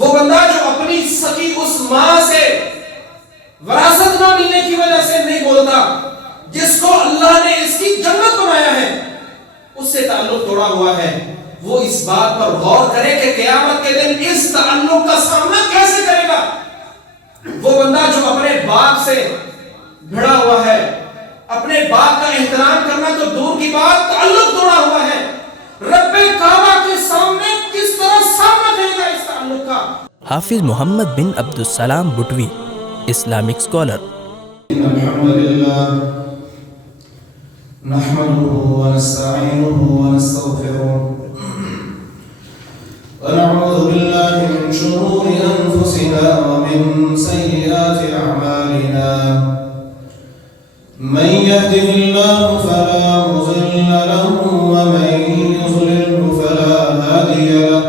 وہ بندہ جو اپنی سکی اس ماں سے وراثت نہ ملنے کی وجہ سے نہیں بولتا، جس کو اللہ نے اس کی جنت بنایا ہے اس سے تعلق توڑا ہوا ہے، وہ اس بات پر غور کرے کہ قیامت کے دن اس تعلق کا سامنا کیسے کرے گا۔ وہ بندہ جو اپنے باپ سے بھڑا ہوا ہے، اپنے باپ کا احترام کرنا تو دور کی بات، تعلق توڑا ہوا ہے، رب کعبہ کے سامنے کس طرح سامنا کرے گا اس تعلق کا۔ حافظ محمد بن عبدالسلام بٹوی، اسلامک اسکالر۔ الحمدللہ نحمده ونستعینه ونستغفره ونعوذ باللہ من شرور انفسنا ومن سیئات اعمالنا من يهده الله فلا مضل له ومن يضلل فلا هادي له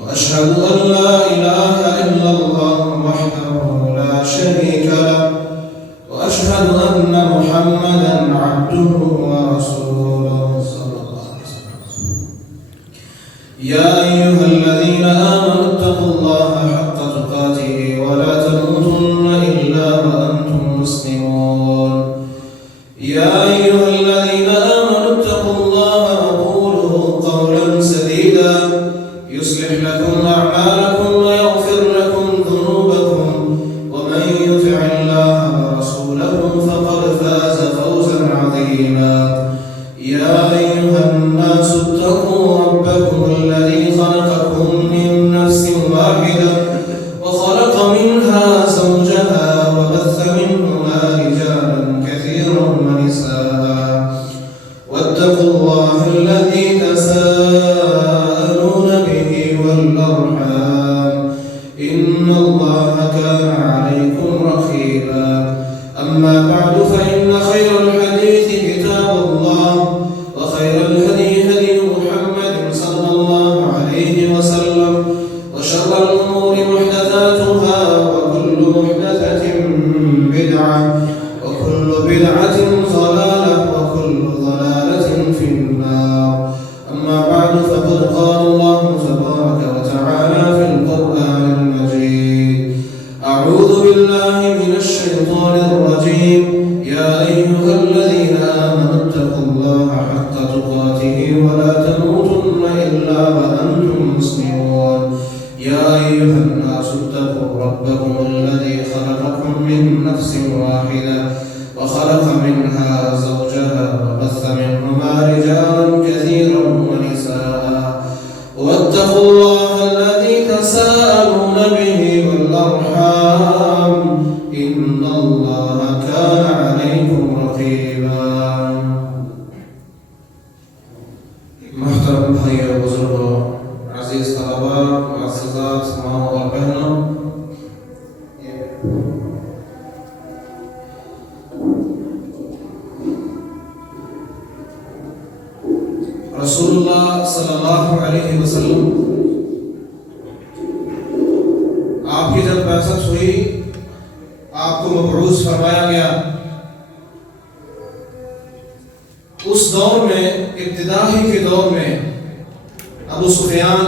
واشهد ان لا اله الا الله وحده لا شريك له واشهد ان محمدا عبده ورسوله صلى الله عليه وسلم يا ايها الذين امنوا اتقوا الله حق تقاته ولا تموتن الا وانتم مسلمون يا ايها الذين امنوا اتقوا الله وقولوا قولا سديدا يصلح لكم اعمالكم ويغفر لكم ذنوبكم ومن يطع الله ورسوله فقد فاز فوزا عظيما يا ايها الناس اتقوا ربكم الذي خلقكم من نفس واحده وخلق منها زوجها وبث منهما رجالا كثيرا ونساء واتقوا الله الذي تساءلون به والأرحام إن الله كان عليكم رقيبا أما بعد فإن خير الحديث كتاب الله وخير الهدي هدي محمد صلى الله عليه وسلم وشر الأمور محدثاتها وكل محدثة بدعة وكل بدعة ضلالة وكل ضلالة في النار أما بعد فقد قال الله تبارك وتعالى في القرآن المجيد أعوذ بالله من الشيطان الرجيم يا أيها الذين آمنوا اتقوا الله حق تقاته ولا تموتن إلا وأنتم مسلمون يا أيها الناس اتقوا ربكم الذي خلقكم من نفس واحدة وخلق منها زوجها وبث منهما رجالا كثيرا ونساء واتقوا الله الذي تساءلون به والأرحام إن الله كان عليكم رقيبا۔ محترم بھائی اور بزرگوں، عزیز طلباء، معززات ماں اور بہنوں، رسول اللہ صلی اللہ علیہ وسلم آپ کی جب بعثت ہوئی، آپ کو مبعوث فرمایا گیا، اس دور میں، ابتدائی کے دور میں، ابو سفیان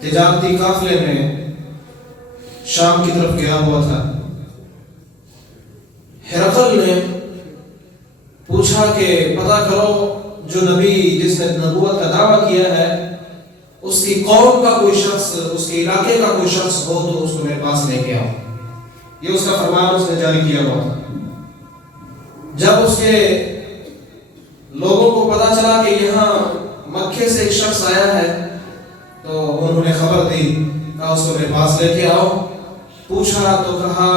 تجارتی قافلے میں شام کی طرف گیا ہوا تھا۔ ہرقل نے پوچھا کہ پتہ کرو جو نبی جس نے نبوت کا دعویٰ کیا ہے اس کی قوم کا کوئی شخص، اس کے علاقے کا کوئی شخص ہو تو اس کو میرے پاس لے کے آؤ۔ یہ اس کا فرمان اس نے جاری کیا ہوا تھا۔ جب اس کے لوگوں کو پتا چلا کہ یہاں مکے سے ایک شخص آیا ہے تو انہوں نے خبر دی، کہا اس کو میرے پاس لے کے آؤ۔ پوچھا تو کہا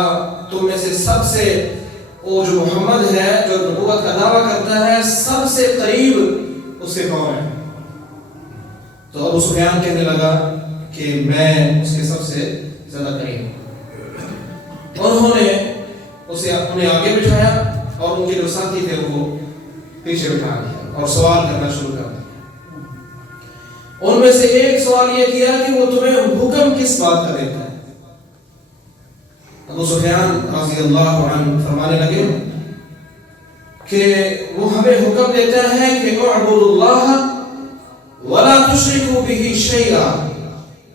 تم میں سے سب سے، وہ جو محمد ہے جو نبوت کا دعویٰ کرتا ہے، سب سے قریب اس کے کون ہے؟ تو ابو سفیان کہنے لگا کہ میں اس کے سب سے زیادہ قریب ہوں۔ انہوں نے انہیں آگے بٹھایا اور ان کے جو ساتھی تھے ان کو پیچھے بٹھا دیا اور سوال کرنا شروع کر دیا۔ ان میں سے ایک سوال یہ کیا کہ وہ تمہیں حکم کس بات کا دیتا ہے؟ ابو سفیان رضی اللہ عنہ فرمانے لگے کہ وہ ہمیں حکم دیتا ہے کہ اعبدوا اللہ ولا تشرکوا به شیئا،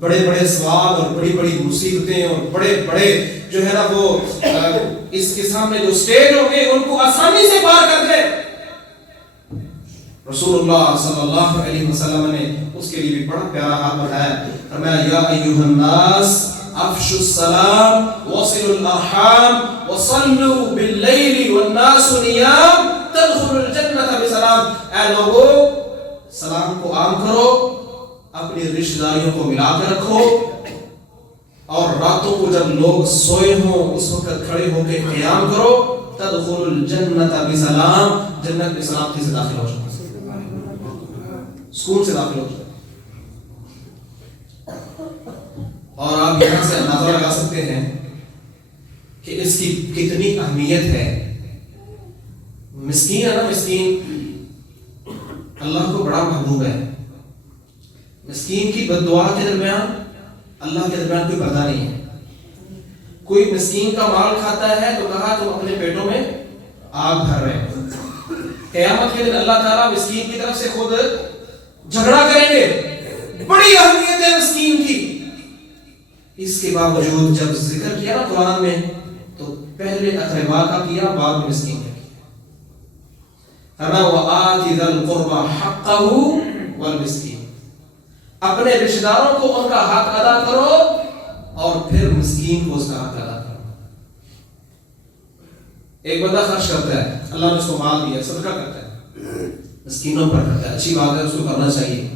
بڑے بڑے سوال اور بڑی بڑی مصیبتیں اور بڑے بڑے جو ہے نا وہ اس کے سامنے جو سٹیج ہوں گے ان کو آسانی سے پار کر دے. رسول اللہ صلی اللہ علیہ وسلم نے اس کے لیے بھی بڑا پیارا حال بتایا. فرمایا یا ایھا الناس افشوا السلام وصلوا الارحام وصلوا باللیل والناس نیام تدخلوا الجنة بسلام. اے لوگو سلام کو عام کرو, اپنی رشتہ داریوں کو ملا کے رکھو, اور راتوں کو جب لوگ سوئے ہوں اس وقت کھڑے ہو کے قیام کرو. تدخلوا الجنة بسلام, جنت میں سلامتی سے داخل ہو جاؤ, سکون سے داخل ہو جاؤ. اور آپ یہاں سے اندازہ لگا سکتے ہیں کہ اس کی کتنی اہمیت ہے. مسکین ہے نا, مسکین اللہ کو بڑا محبوب ہے. مسکین کی بد دعا کے درمیان اللہ کے درمیان کوئی پردہ نہیں ہے. کوئی مسکین کا مال کھاتا ہے تو کہا تم اپنے پیٹوں میں آگ بھر رہے ہیں. قیامت کے دن اللہ تعالیٰ مسکین کی طرف سے خود جھگڑا کریں گے. بڑی اہمیت ہے مسکین کی. اس کے باوجود جب ذکر کیا نا قرآن میں تو پہلے اقربا کا کیا, بعد میں مسکین کا کیا. فرمایا وآتِ ذی القربى حقہ والمسکین, اپنے رشتہ داروں کو ان کا حق ادا کرو اور پھر مسکین کو اس کا حق ادا کرو. ایک بندہ خرچ کرتا ہے, اللہ نے اس کو مال دیا, صدقہ کرتا ہے, مسکینوں پر کرتا ہے, اچھی بات ہے, اس کو کرنا چاہیے.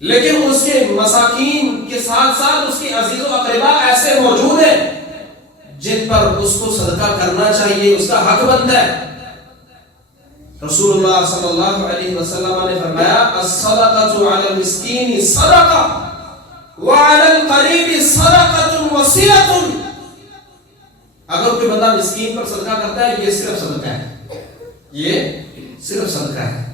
لیکن اس کے مساکین کے ساتھ ساتھ اس کے عزیز و اقربا ایسے موجود ہیں جن پر اس کو صدقہ کرنا چاہیے, اس کا حق بنتا ہے. رسول اللہ صلی اللہ علیہ وسلم نے فرمایا الصدقۃ علی المسکین صدقہ وعلی القریب صدقۃ وصلۃ. اگر کوئی بندہ مسکین پر صدقہ کرتا ہے یہ صرف صدقہ ہے, یہ صرف صدقہ ہے.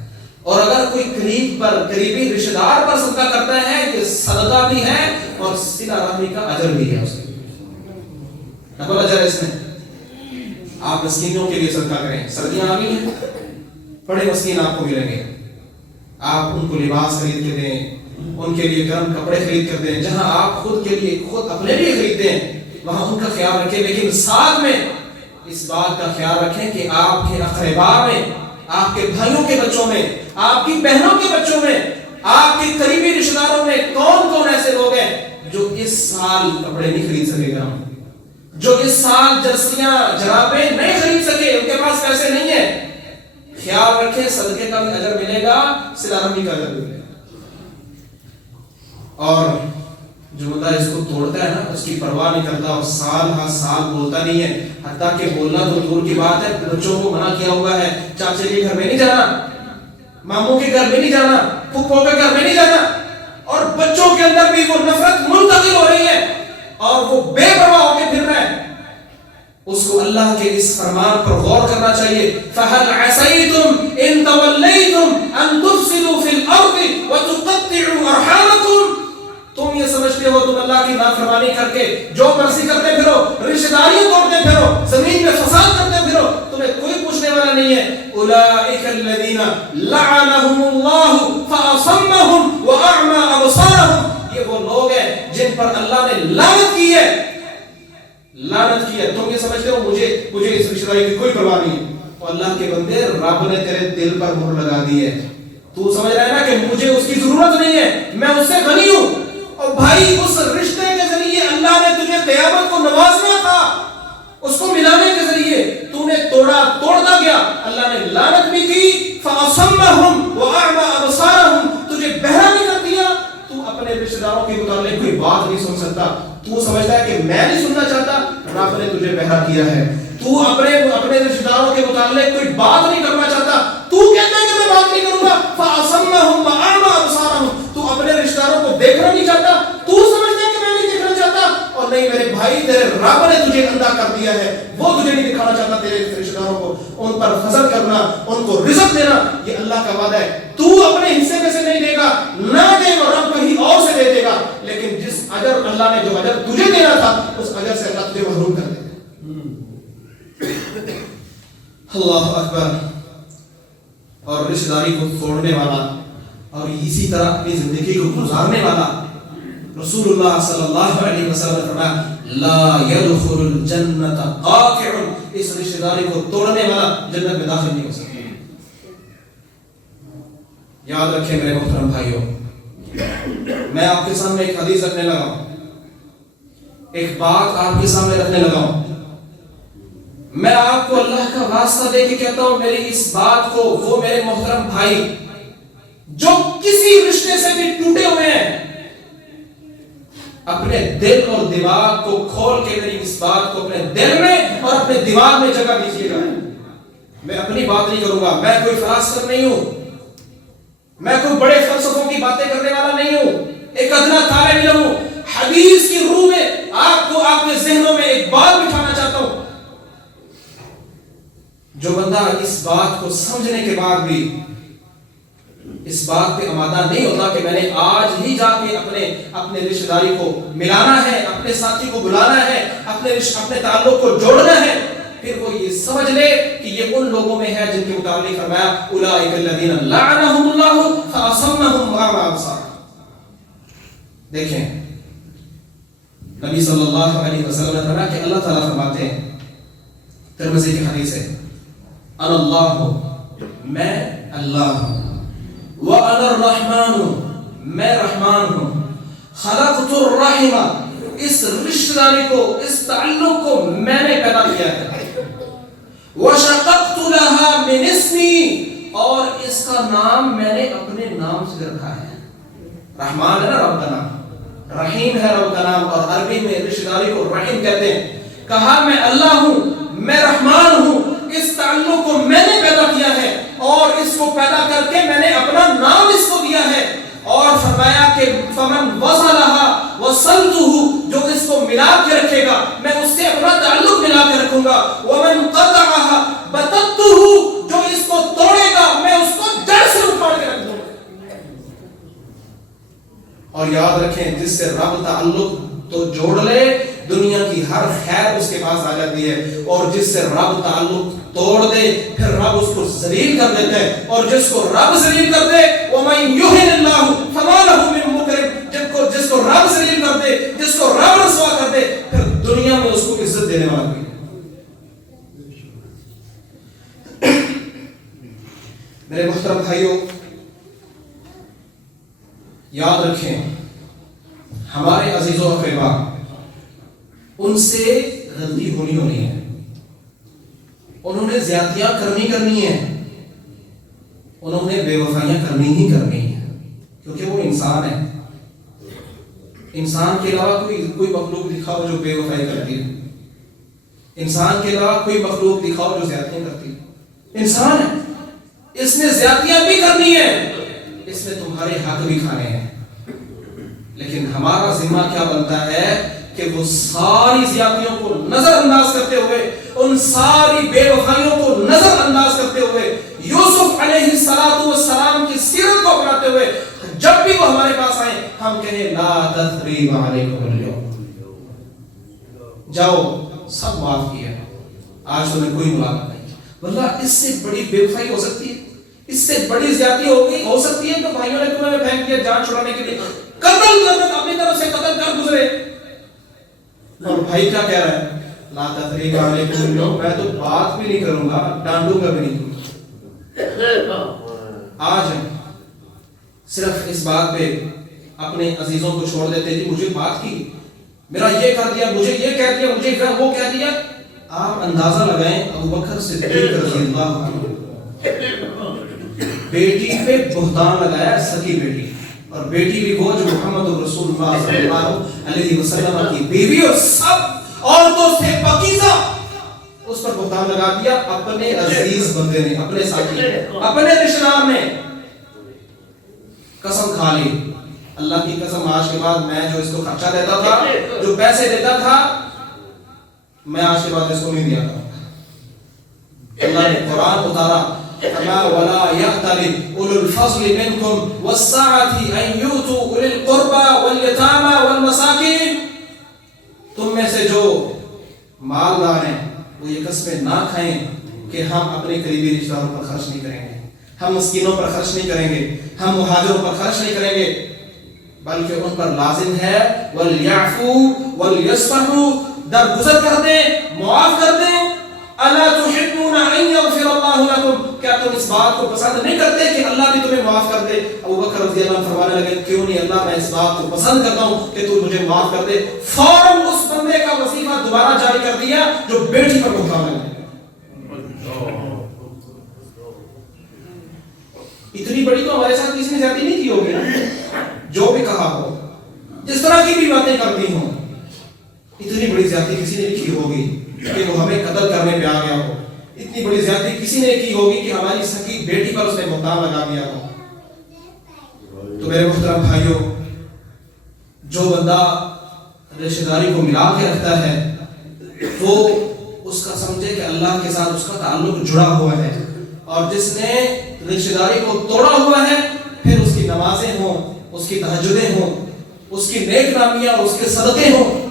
اور اگر کوئی قریب پر, قریبی رشتہ دار پر صدقہ کرتا ہے یہ صدقہ بھی ہے اور صلہ رحمی کا اجر بھی ہے. اس کے ڈبل اجر ہے اس میں. آپ مسکینوں کے لیے صدقہ کریں. سردیاں آ گئی ہیں, بڑے مسکین آپ کو ملیں گے. آپ ان کو لباس خرید کے دیں, ان کے لیے گرم کپڑے خرید کر دیں. جہاں آپ خود کے لیے خود اپنے لیے خریدتے ہیں وہاں ان کا خیال رکھیں, لیکن ساتھ میں اس بات کا خیال رکھیں کہ آپ کے اقربا میں, آپ کے بھائیوں کے بچوں میں, آپ کی بہنوں کے بچوں میں, آپ کے قریبی رشتہ داروں میں کون کون ایسے لوگ ہیں جو اس سال کپڑے نہیں خرید سکے گا, جو اس سال جرسیاں جرابیں نہیں خرید سکے, ان کے پاس پیسے نہیں ہیں. خیال رکھیں صدقے کا بھی اجر ملے گا, صلہ رحمی کا اجر بھی ملے گا. اور جو بندہ اس کو توڑتا ہے نا اس کی پرواہ نہیں کرتا اور سال ہر سال بولتا نہیں ہے, حتیٰ کہ بولنا تو دور کی بات ہے, بچوں کو منع کیا ہوا ہے چاچے کے گھر میں نہیں جانا, ماموں کے گھر میں نہیں جانا, پھپھو کے گھر میں نہیں جانا. اور بچوں کے اندر بھی وہ نفرت منتقل ہو رہی ہے اور وہ بے پرواہ ہو کے پھر رہے ہیں. اس کو اللہ کے اس فرمان پر غور کرنا چاہیے. فَهَلْ عَسَيْتُمْ إِن تَوَلَّيْتُمْ أَن تُفْسِدُوا فِي الْأَرْضِ وَتُقَطِّعُوا أَرْحَامَكُمْ. تم یہ سمجھتے ہو تم اللہ کی نافرمانی کر کے جو مرضی کرتے پھرو, رشتہ داریاں توڑتے پھرو, زمین میں فساد کرتے پھرو, تمہیں کوئی پوچھنے والا نہیں ہے. أُولَئِكَ الَّذِينَ لَعَنَهُمُ اللَّهُ فَأَصَمَّهُمْ وَأَعْمَى أَبْصَارَهُمْ. یہ وہ لوگ ہیں جن پر اللہ نے لعنت کی ہے, لعنت کی ہے. تم یہ سمجھتے ہو مجھے اس رشتہ داری کی کوئی پرواہ نہیں ہے. اور اللہ کے بندے, رب نے تیرے دل پر مہر لگا دی ہے. تو سمجھ رہا ہے نا کہ مجھے اس کی ضرورت نہیں ہے, میں اس سے غنی ہوں. اور بھائی اس رشتے کے ذریعے اللہ نے تجھے قیامت کو نوازنا تھا, اس کو ملانے کے ذریعے تو نے توڑتا گیا. اللہ نے لعنت بھی کی. فَأَصَمَّهُمْ وَأَعْمَى أَبْصَارَهُمْ. تجھے بہرا بھی کر دیا. تو اپنے رشتہ داروں کے متعلق کوئی بات نہیں سن سکتا. تو سمجھتا ہے کہ میں نہیں سننا چاہتا, رب نے تجھے بہرا کیا ہے. تو اپنے رشتہ داروں کے متعلق کوئی بات نہیں کرنا چاہتا. تو کہتا ہے کہ میں بات نہیں کروں گا. فَأَصَمَّهُمْ وَأَعْمَى أَبْصَارَهُم. تو اپنے رشتہ داروں کو دیکھنا نہیں چاہتا. تو سمجھتا ہے کہ میں نہیں دیکھنا چاہتا. اور نہیں میرے بھائی, تیرے رب نے تجھے اندھا کر دیا ہے, وہ تجھے نہیں دکھانا چاہتا. تیرے رشتہ داروں کو ان پر فضل کرنا, ان کو رزق دینا, یہ اللہ کا وعدہ ہے. تو اپنے حصے میں سے نہیں دے گا, نہ دے گا, رب کہیں اور سے دے دے گا. لیکن جس اجر اللہ نے جو اجر تجھے دینا تھا اس اجر سے اللہ تجھے محروم کر دے گا. اللہ اکبر. اور رشتہ داری کو توڑنے والا اور اسی طرح اپنی زندگی کو گزارنے والا رسول اللہ صلی اللہ علیہ وسلم نے فرمایا لا يدخل الجنت قاطع، اس رشتہ داری کو توڑنے والا جنت میں داخل نہیں ہو سکتا۔ یاد رکھیں میرے محترم بھائیوں، میں آپ کے سامنے ایک حدیث رکھنے لگا ہوں، ایک بات آپ کے سامنے رکھنے لگا ہوں، میں آپ کو اللہ کا واسطہ دے کے کہتا ہوں میری اس بات کو وہ میرے محترم بھائی جو کسی رشتے سے بھی ٹوٹے ہوئے ہیں اپنے دل اور دماغ کو کھول کے میری اس بات کو اپنے دل میں اور اپنے دماغ میں جگہ دیجیے گا۔ میں اپنی بات نہیں کروں گا، میں کوئی فلاسفر نہیں ہوں، میں کوئی بڑے فلسفوں کی باتیں کرنے والا نہیں ہوں، ایک ادنا طالب علم ہوں۔ حدیث کی روح میں آپ کو آپ کے ذہنوں میں ایک بات بٹھانا چاہتا ہوں، جو بندہ اس بات کو سمجھنے کے بعد بھی اس بات پہ آمادہ نہیں ہوتا کہ میں نے آج ہی جا کے اپنے رشتہ داری کو ملانا ہے، اپنے ساتھی کو بلانا ہے، اپنے تعلق کو جوڑنا ہے، پھر وہ یہ سمجھ لے کہ یہ ان لوگوں میں ہے جن کے متعلق فرمایا اولئک الذین لعنهم اللہ فاصمهم وأعمى أبصارهم۔ دیکھیں نبی صلی اللہ علیہ وسلم نے فرمایا کہ اللہ تعالیٰ فرماتے ہیں، ترمذی کی حدیث ہے، انا اللہ، میں اللہ ہوں، وَأَنَا الرَّحْمَانُ، میں رحمان ہوں، خَلَقْتُ الرَّحِمَ، اس رشتہ داری کو، اس تعلق کو میں نے پیدا کیا ہے، وَشَقَقْتُ لَهَا مِنْ اسْمِي، اور اس کا نام میں نے اپنے نام سے رکھا ہے۔ رحمان ہے نا رب کا نام، رحیم ہے رب کا نام، اور عربی میں رشتہ داری کو رحیم کہتے ہیں۔ کہا میں اللہ ہوں، میں رحمان ہوں، اس تعلق کو میں نے پیدا کیا ہے اور اس کو پیدا کر کے میں نے اپنا نام اس کو دیا ہے، اور فرمایا کہ فمن وصلها وصلته، جو اس کو ملا کے رکھے گا میں اس سے اپنا تعلق ملا کے رکھوں گا، ومن قطعها بتته، جو اس کو توڑے گا میں اس کو جڑ سے اکھاڑ کے رکھ دوں گا۔ اور یاد رکھیں جس سے رب تعلق تو جوڑ لے دنیا کی ہر خیر اس کے پاس آ جاتی ہے، اور جس سے رب تعلق توڑ دے پھر رب اس کو ذلیل کر دیتا ہے، اور جس کو رب ذلیل کر دے وَمَن يُهِنِ اللَّهُ فَمَا لَهُ مِن مُكْرِمٍ، جس کو رب ذلیل کر دے، جس کو رب رسوا کر دے، پھر دنیا میں اس کو عزت دینے والا کوئی نہیں۔ میرے محترم بھائیوں، یاد رکھیں ہمارے عزیزوں و اقربا، ان سے غلطی ہونی ہے، انہوں نے زیادتیاں کرنی ہیں، انہوں نے بے وفائیاں کرنی ہیں، کیونکہ وہ انسان ہے۔ انسان کے علاوہ کوئی مخلوق دکھاؤ جو بے وفائی کرتی ہے، انسان کے علاوہ کوئی مخلوق دکھاؤ جو زیادتیاں کرتی ہے، انسان ہے، اس نے زیادتیاں بھی کرنی ہے، اس نے تمہارے حق بھی کھانے ہیں، لیکن ہمارا ذمہ کیا بنتا ہے کہ وہ ساری زیادتیوں کو نظر انداز کرتے ہوئے، ان ساری بے وفائیوں کو نظر انداز کرتے ہوئے، یوسف علیہ السلام کی سیرت کو اپناتے ہوئے جب بھی وہ ہمارے پاس آئیں ہم کہیں لا تثریب علیکم اليوم، جاؤ سب معاف کیا، آج تمہیں کوئی ملامت نہیں۔ واللہ اس سے بڑی بے وفائی ہو سکتی ہے، اس سے بڑی زیادتی ہو سکتی ہے کہ بھائیوں نے تمہیں پھینک دیا جان چھڑانے کے لیے، قتل کرنا اپنی طرف سے قتل کر گزرے، اور بھائی کیا کہہ رہا ہے لا تثریب علیکم اليوم، میں تو بات بھی نہیں کروں گا، ڈانٹوں گا بھی نہیں۔ آج صرف اس بات پہ اپنے عزیزوں کو چھوڑ دیتے جی مجھے بات کی، میرا یہ کر دیا، مجھے یہ کہہ دیا، مجھے وہ کہہ دیا۔ آپ اندازہ لگائیں ابوبکر صدیق رضی اللہ عنہ بیٹی پہ بہتان لگایا، سکی بیٹی، اور بیٹی بھی وہ جو محمد رسول اللہ صلی اللہ علیہ وسلم کی بیوی اور سب عورتوں سے پاکیزہ، اس پر بہتان لگا دیا اپنے عزیز بندے نے، اپنے ساتھی نے، اپنے رشتہ دار نے۔ قسم کھا لی، اللہ کی قسم آج کے بعد میں جو اس کو خرچہ دیتا تھا، جو پیسے دیتا تھا، میں آج کے بعد اس کو نہیں دیا تھا۔ اللہ نے قرآن اتارا کما ولا یأتل اولو الفضل منکم والسعة ان یؤتوا اولی القربى والیتامى والمساکین، تم میں سے جو مالدار ہیں وہ یہ قسمیں نہ کھائیں کہ ہم اپنے قریبی رشتہ داروں پر خرچ نہیں کریں گے، ہم مسکینوں پر خرچ نہیں کریں گے، ہم مہاجروں پر خرچ نہیں کریں گے، بلکہ ان پر لازم ہے وَلْيَعْفُوا وَلْيَصْفَحُوا، درگزر کر دیں، معاف کر دیں. أَلَا تُحِبُّونَ أَن يَغْفِرَ اللَّهُ لَكُمْ، کیا تم اس بات کو پسند نہیں کرتے کہ اللہ بھی تمہیں معاف کر دے؟ ابو بکر رضی اللہ عنہ فرمانے لگے کیوں نہیں اللہ، میں اس بات کو پسند کرتا ہوں کہ تو مجھے معاف کر دے. فوراً اس بندے کا وظیفہ دوبارہ جاری کر دیا جو بیٹی پر بہتان لگے. اتنی بڑی تو ہمارے ساتھ کسی نے زیادتی نہیں کی ہوگی نا، جو بھی کہا ہو، جس طرح کی بھی باتیں کرتی ہوں، اتنی بڑی زیادتی کسی نے کی ہوگی کہ وہ ہمیں قتل کرنے پہ آ گیا ہو. اتنی بڑی زیادتی کسی نے کی ہوگی کہ ہماری سکی بیٹی پر اس نے بہتان لگا دیا ہو. تو میرے محترم بھائیوں، جو بندہ رشتہ داری کو ملا کے رکھتا ہے وہ اس کا سمجھے کہ اللہ کے ساتھ اس کا تعلق جڑا ہوا ہے، اور جس نے رشتہ داری کو توڑا ہوا ہے پھر اس کی نمازیں ہوں، اس کی تہجدیں ہوں، اس کی نیک نامیاں اور اس کے صدقے ہوں،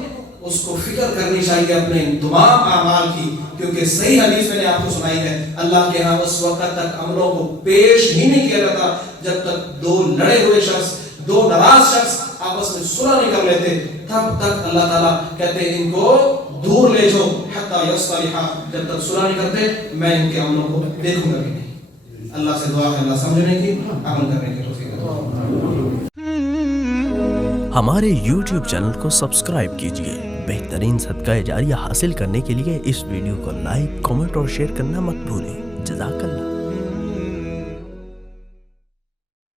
اس کو فکر کرنی چاہیے اپنے تمام اعمال کی، کیونکہ صحیح حدیث میں نے آپ کو سنائی ہے اللہ کے ہاں اس وقت تک عملوں کو پیش ہی نہیں کیا جاتا جب تک دو لڑے ہوئے شخص، دو ناراض شخص آپس میں صلح نہیں کر لیتے، تب تک اللہ تعالیٰ کہتے ہیں ان کو دور لے جاؤ حتی یصطلحا، جب تک صلح نہیں کرتے میں ان کے عملوں کو دیکھوں گا بھی نہیں. اللہ سے دعا ہے اللہ سمجھنے کی، عمل کرنے کی توفیق عطا. ہمارے YouTube چینل کو سبسکرائب کیجئے. بہترین صدقہ جاریہ حاصل کرنے کے لیے اس ویڈیو کو لائک، کمنٹ اور شیئر کرنا مت بھولیں. جزاک اللہ.